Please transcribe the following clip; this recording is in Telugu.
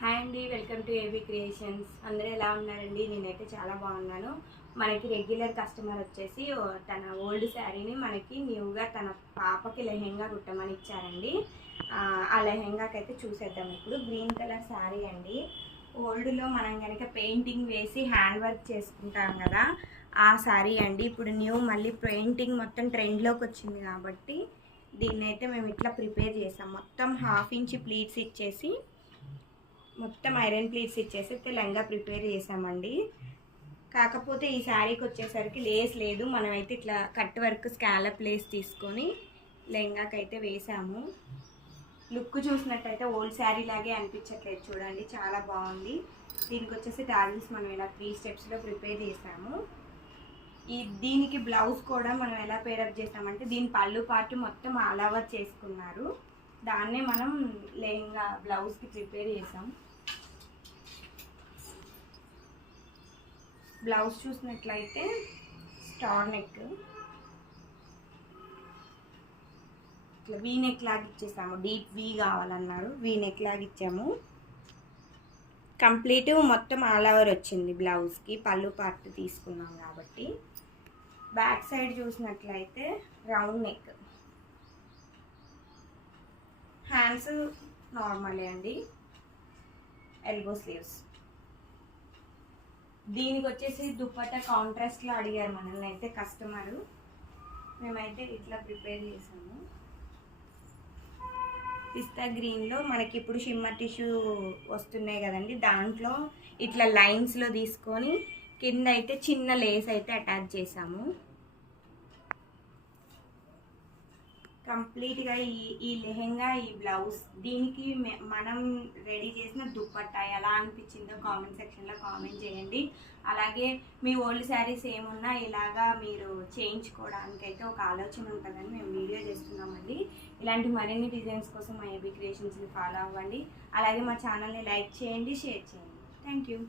హాయ్ అండి, వెల్కమ్ టు ఏబీ క్రియేషన్స్. అందరూ ఎలా ఉన్నారండి? నేనైతే చాలా బాగున్నాను. మనకి రెగ్యులర్ కస్టమర్ వచ్చేసి తన ఓల్డ్ శారీని మనకి న్యూగా తన పాపకి లెహెంగా కుట్టమని ఇచ్చారండి. ఆ లెహెంగాకి అయితే చూసేద్దాం. ఇప్పుడు గ్రీన్ కలర్ శారీ అండి. ఓల్డ్లో మనం కనుక పెయింటింగ్ వేసి హ్యాండ్ వర్క్ చేసుకుంటాం కదా, ఆ శారీ అండి. ఇప్పుడు న్యూ మళ్ళీ పెయింటింగ్ మొత్తం ట్రెండ్లోకి వచ్చింది కాబట్టి దీన్ని అయితే మేము ఇట్లా ప్రిపేర్ చేసాం. మొత్తం 1/2 ఇంచ్ ప్లీట్స్ ఇచ్చేసి మొత్తం ఐరన్ ప్లీట్స్ ఇచ్చేసి లెహంగా ప్రిపేర్ చేసామండి. కాకపోతే ఈ శారీకి వచ్చేసరికి లేస్ లేదు. మనమైతే ఇట్లా కట్ వర్క్ స్కాలప్ లేస్ తీసుకొని లెహంగాకి అయితే వేసాము. లుక్ చూసినట్టయితే ఓల్డ్ శారీ లాగే అనిపించట్లేదు, చూడండి చాలా బాగుంది. దీనికి వచ్చేసి టాజిల్స్ మనం ఇలా 3 స్టెప్స్లో ప్రిపేర్ చేసాము. దీనికి బ్లౌజ్ కూడా మనం ఎలా పేరప్ చేసామంటే దీని పళ్ళు పార్ట్ మొత్తం ఆల్ ఓవర్ చేసుకున్నారు. దాన్నే మనం లెహంగా బ్లౌజ్కి ప్రిపేర్ చేసాం. బ్లౌజ్ చూసినట్లయితే స్టార్ నెక్, ఇట్లా వీ నెక్ లాగా ఇచ్చేసాము. డీప్ వీ కావాలన్నారు, వీ నెక్ లాగా ఇచ్చాము. కంప్లీట్ మొత్తం ఆల్ ఓవర్ వచ్చింది బ్లౌజ్కి. పళ్ళు పార్ట్ తీసుకున్నాం కాబట్టి. బ్యాక్ సైడ్ చూసినట్లయితే రౌండ్ నెక్, హ్యాండ్స్ నార్మలే అండి, ఎల్బో స్లీవ్స్. దీనికి వచ్చేసి దుపట్టా కాంట్రాస్ట్లో అడిగారు మనల్ని అయితే కస్టమరు. మేమైతే ఇట్లా ప్రిపేర్ చేసాము. పిస్తా గ్రీన్లో మనకి ఇప్పుడు షిమ్మర్ టిష్యూ వస్తున్నాయి కదండి, దాంట్లో ఇట్లా లైన్స్లో తీసుకొని కింద అయితే చిన్న లేస్ అయితే అటాచ్ చేసాము. కంప్లీట్గా ఈ లెహెంగా, ఈ బ్లౌజ్, దీనికి మనం రెడీ చేసిన దుపట్టా ఎలా అనిపించిందో కామెంట్ సెక్షన్లో కామెంట్ చేయండి. అలాగే మీ ఓల్డ్ శారీస్ ఏమున్నా ఇలాగా మీరు చేయించుకోవడానికి అయితే ఒక ఆలోచన ఉంటుందని మేము వీడియో చేస్తున్నామండి. ఇలాంటి మరిన్ని డిజైన్స్ కోసం మా ఏబీ క్రియేషన్స్ని ఫాలో అవ్వండి. అలాగే మా ఛానల్ని లైక్ చేయండి, షేర్ చేయండి. Thank you.